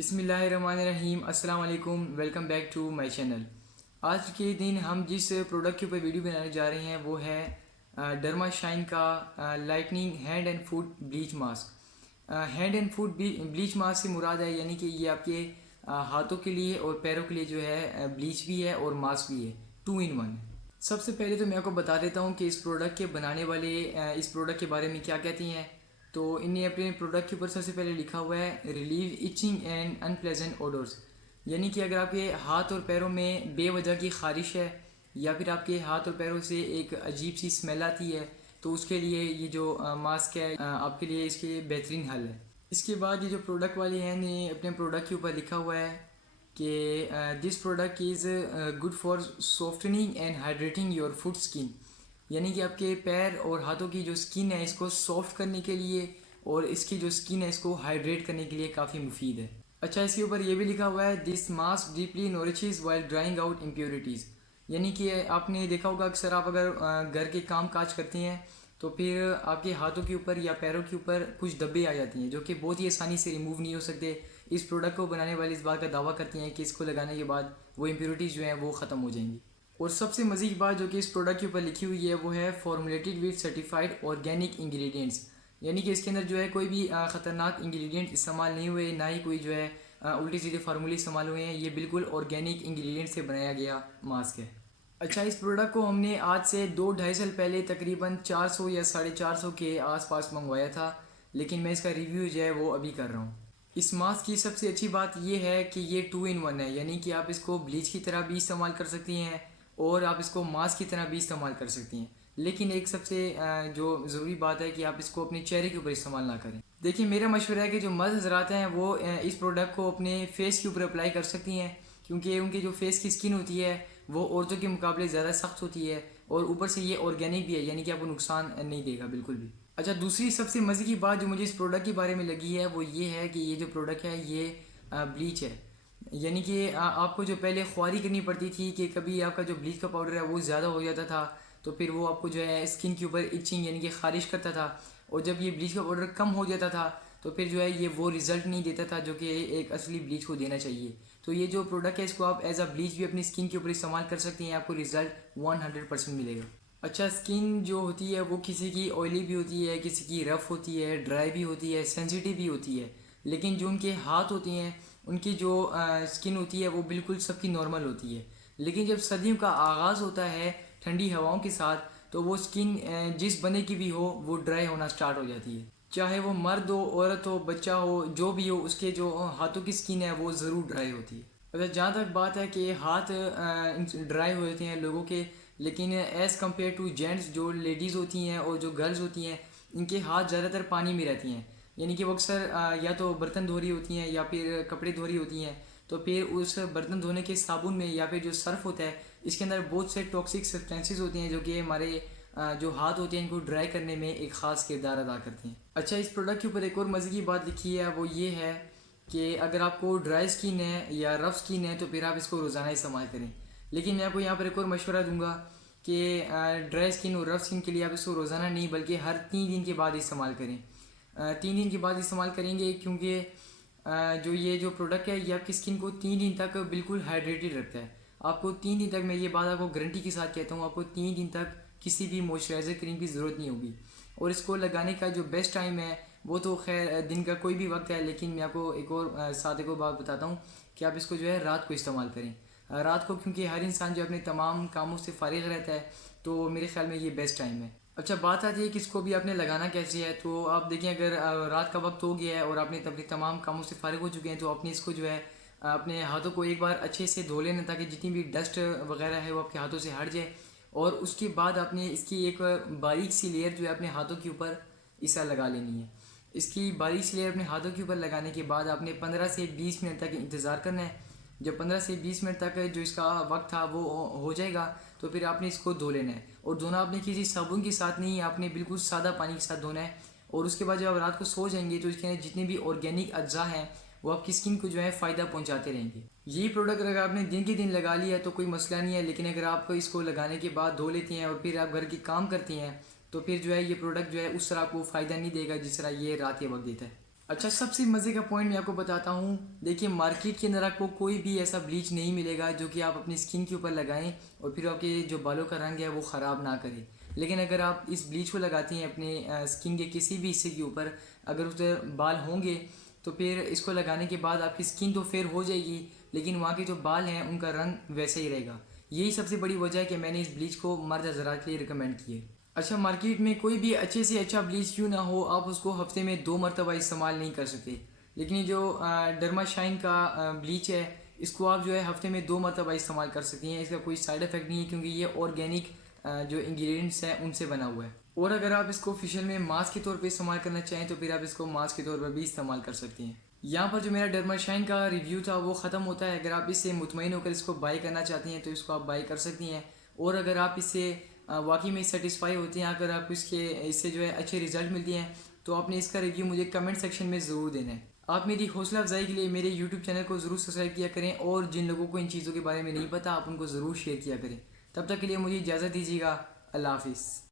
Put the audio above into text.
बिस्मिल्लाहिर्रहमानिर्रहीम अस्सलाम वालेकुम। Welcome back to my channel. आज के दिन हम जिस प्रोडक्ट के ऊपर वीडियो बनाने जा रहे हैं वो है डर्मा शाइन का lightning hand and foot bleach mask. Hand and foot bleach mask से मुराद है यानी कि ये आपके हाथों के लिए और पैरों के लिए जो है ब्लीच भी है और मास्क भी है, 2 in 1। सबसे पहले तो मैं आपको बता देता हूँ कि इस प्रोडक्ट के बनाने वाले इस प्रोडक्ट के बारे में क्या कहती हैं। तो इन्हें अपने प्रोडक्ट के ऊपर सबसे पहले लिखा हुआ है रिलीव इचिंग एंड अनप्लेजेंट ओडोर्स, यानी कि अगर आपके हाथ और पैरों में बेवजह की खारिश है या फिर आपके हाथ और पैरों से एक अजीब सी स्मेल आती है तो उसके लिए ये जो मास्क है आपके लिए इसके बेहतरीन हल है। इसके बाद ये जो प्रोडक्ट वाले हैं ने अपने प्रोडक्ट के ऊपर लिखा हुआ है कि this product is good for softening and hydrating your foot skin, यानी कि आपके पैर और हाथों की जो स्किन है इसको सॉफ्ट करने के लिए और इसकी जो स्किन है इसको हाइड्रेट करने के लिए काफ़ी मुफीद है। अच्छा, इसके ऊपर ये भी लिखा हुआ है this mask deeply nourishes while drawing out impurities, यानी कि आपने देखा होगा अक्सर आप अगर घर के काम काज करते हैं तो फिर आपके हाथों के ऊपर या पैरों के ऊपर कुछ धब्बे आ जाती हैं जो कि बहुत ही आसानी से रिमूव नहीं हो सकते। इस प्रोडक्ट को बनाने वाले इस बात का दावा करती हैं कि इसको लगाने के बाद वो इम्प्योरिटीज़ जो हैं वो ख़त्म हो जाएंगी। और सबसे मज़े की बात जो कि इस प्रोडक्ट के ऊपर लिखी हुई है वो है formulated with certified organic ingredients, यानी कि इसके अंदर जो है कोई भी ख़तरनाक इंग्रेडिएंट इस्तेमाल नहीं हुए, ना ही कोई जो है उल्टी सीधे फार्मूले इस्तेमाल हुए हैं। ये बिल्कुल ऑर्गेनिक इंग्रेडिएंट से बनाया गया मास्क है। अच्छा, इस प्रोडक्ट को हमने आज से 2-2.5 साल पहले तकरीबन 400 या 450 के आसपास मंगवाया था, लेकिन मैं इसका रिव्यू जो है वो अभी कर रहा हूँ। इस मास्क की सबसे अच्छी बात यह है कि ये 2 in 1 है, यानी कि आप इसको ब्लीच की तरह भी इस्तेमाल कर सकती हैं और आप इसको मास्क की तरह भी इस्तेमाल कर सकती हैं। लेकिन एक सबसे जो ज़रूरी बात है कि आप इसको अपने चेहरे के ऊपर इस्तेमाल ना करें। देखिए, मेरा मशवरा है कि जो मर्द हजरात हैं वो इस प्रोडक्ट को अपने फेस के ऊपर अप्लाई कर सकती हैं, क्योंकि उनकी जो फेस की स्किन होती है वो औरतों के मुकाबले ज़्यादा सख्त होती है और ऊपर से ये ऑर्गेनिक भी है, यानी कि आपको नुकसान नहीं देगा बिल्कुल भी। अच्छा, दूसरी सबसे मज़े की बात जो मुझे इस प्रोडक्ट के बारे में लगी है वो ये है कि ये जो प्रोडक्ट है ये ब्लीच है, यानी कि आपको जो पहले ख्वारी करनी पड़ती थी कि कभी आपका जो ब्लीच का पाउडर है वो ज़्यादा हो जाता था तो फिर वो आपको जो है स्किन के ऊपर इचिंग यानी कि ख़ारिश करता था, और जब ये ब्लीच का पाउडर कम हो जाता था तो फिर जो है ये वो रिज़ल्ट नहीं देता था जो कि एक असली ब्लीच को देना चाहिए। तो ये जो प्रोडक्ट है इसको आप एज अ ब्लीच भी अपनी स्किन के ऊपर इस्तेमाल कर सकती हैं, आपको रिज़ल्ट 100% मिलेगा। अच्छा, स्किन जो होती है वो किसी की ऑयली भी होती है, किसी की रफ़ होती है, ड्राई भी होती है, सेंसिटिव भी होती है, लेकिन जो उनके हाथ होते हैं उनकी जो स्किन होती है वो बिल्कुल सबकी नॉर्मल होती है। लेकिन जब सर्दियों का आगाज़ होता है ठंडी हवाओं के साथ तो वो स्किन जिस बंदे की भी हो वो ड्राई होना स्टार्ट हो जाती है, चाहे वो मर्द हो, औरत हो, बच्चा हो, जो भी हो, उसके जो हाथों की स्किन है वो ज़रूर ड्राई होती है। अगर जहाँ तक बात है कि हाथ ड्राई हो जाते हैं लोगों के, लेकिन एज़ कम्पेयर टू जेंट्स जो लेडीज़ होती हैं और जो गर्ल्स होती हैं इनके हाथ ज़्यादातर पानी में रहती हैं, यानी कि वो अक्सर या तो बर्तन धो रही होती हैं या फिर कपड़े धो रही होती हैं, तो फिर उस बर्तन धोने के साबुन में या फिर जो सर्फ होता है इसके अंदर बहुत से टॉक्सिक सब्सटेंसेस होती हैं जो कि हमारे जो हाथ होते हैं इनको ड्राई करने में एक ख़ास किरदार अदा करते हैं। अच्छा, इस प्रोडक्ट के ऊपर एक और मज़े की बात लिखी है वो ये है कि अगर आपको ड्राई स्किन है या रफ़ स्किन है तो फिर आप इसको रोज़ाना इस्तेमाल करें, लेकिन मैं आपको यहाँ पर एक और मशवरा दूंगा कि ड्राई स्किन और रफ़ स्किन के लिए आप इसको रोज़ाना नहीं बल्कि हर 3 दिन के बाद इस्तेमाल करें। 3 दिन के बाद इस्तेमाल करेंगे क्योंकि जो ये जो प्रोडक्ट है ये आपकी स्किन को 3 दिन तक बिल्कुल हाइड्रेटेड रखता है। आपको 3 दिन तक, मैं ये बात आपको गारंटी के साथ कहता हूँ, आपको 3 दिन तक किसी भी मॉइस्चराइज़र क्रीम की ज़रूरत नहीं होगी। और इसको लगाने का जो बेस्ट टाइम है वो तो खैर दिन का कोई भी वक्त है, लेकिन मैं आपको एक और साथ एक और बात बताता हूँ कि आप इसको जो है रात को इस्तेमाल करें। रात को, क्योंकि हर इंसान जो अपने तमाम कामों से फारिग रहता है तो मेरे ख्याल में ये बेस्ट टाइम है। अच्छा, बात आती है कि इसको भी आपने लगाना कैसे है, तो आप देखें अगर रात का वक्त हो गया है और आपने अपने तमाम कामों से फारिग हो चुके हैं तो अपने इसको जो है अपने हाथों को एक बार अच्छे से धो लेना ताकि जितनी भी डस्ट वगैरह है वो आपके हाथों से हट जाए, और उसके बाद आपने इसकी एक बारीक सी लेयर जो है अपने हाथों के ऊपर इसा लगा लेनी है। इसकी बारीक सी लेयर अपने हाथों के ऊपर लगाने के बाद आपने 15 से 20 मिनट तक इंतज़ार करना है। जब 15 से 20 मिनट तक जो इसका वक्त था वो हो जाएगा तो फिर आपने इसको धो लेना है, और धोना आपने किसी साबुन के साथ नहीं, आपने बिल्कुल सादा पानी के साथ धोना है। और उसके बाद जब आप रात को सो जाएंगे तो इसके अंदर जितने भी ऑर्गेनिक अज्जा हैं वो आपकी स्किन को जो है फ़ायदा पहुंचाते रहेंगे। ये प्रोडक्ट अगर आपने दिन के दिन लगा लिया है तो कोई मसला नहीं है, लेकिन अगर आप इसको लगाने के बाद धो लेती हैं और फिर आप घर के काम करती हैं तो फिर जो है ये प्रोडक्ट जो है उस तरह आपको फ़ायदा नहीं देगा जिस तरह ये रात के वक्त देता है। अच्छा, सबसे मज़े का पॉइंट मैं आपको बताता हूँ। देखिए, मार्केट के अंदर आपको कोई भी ऐसा ब्लीच नहीं मिलेगा जो कि आप अपनी स्किन के ऊपर लगाएं और फिर आपके जो बालों का रंग है वो ख़राब ना करे। लेकिन अगर आप इस ब्लीच को लगाती हैं अपने स्किन के किसी भी हिस्से के ऊपर, अगर उस पर बाल होंगे तो फिर इसको लगाने के बाद आपकी स्किन तो फेयर हो जाएगी, लेकिन वहाँ के जो बाल हैं उनका रंग वैसे ही रहेगा। यही सबसे बड़ी वजह है कि मैंने इस ब्लीच को मर्द हज़रात के लिए रिकमेंड किए। अच्छा, मार्केट में कोई भी अच्छे से अच्छा ब्लीच क्यों ना हो, आप उसको हफ्ते में 2 मरतबा इस्तेमाल नहीं कर सकते। लेकिन ये जो डर्मा शाइन का ब्लीच है, इसको आप जो है हफ्ते में 2 मरतबा इस्तेमाल कर सकती हैं। इसका कोई साइड इफ़ेक्ट नहीं है क्योंकि ये ऑर्गेनिक जो इंग्रेडिएंट्स हैं उनसे बना हुआ है। और अगर आप इसको फेशियल में मास्क के तौर पे इस्तेमाल करना चाहें तो फिर आप इसको मास्क के तौर पर भी इस्तेमाल कर सकती हैं। यहाँ पर जो मेरा डर्मा शाइन का रिव्यू था वो ख़त्म होता है। अगर आप इससे मुतमईन होकर इसको बाई करना चाहती हैं तो इसको आप बाई कर सकती हैं। और अगर आप इससे वाकई में सेटिस्फाई होती हैं, अगर आपको इससे जो है अच्छे रिजल्ट मिलती हैं, तो आपने इसका रिव्यू मुझे कमेंट सेक्शन में ज़रूर देना है। आप मेरी हौसला अफजाई के लिए मेरे यूट्यूब चैनल को ज़रूर सब्सक्राइब किया करें और जिन लोगों को इन चीज़ों के बारे में नहीं पता आप उनको ज़रूर शेयर किया करें। तब तक के लिए मुझे इजाज़त दीजिएगा। अल्लाह हाफिज़।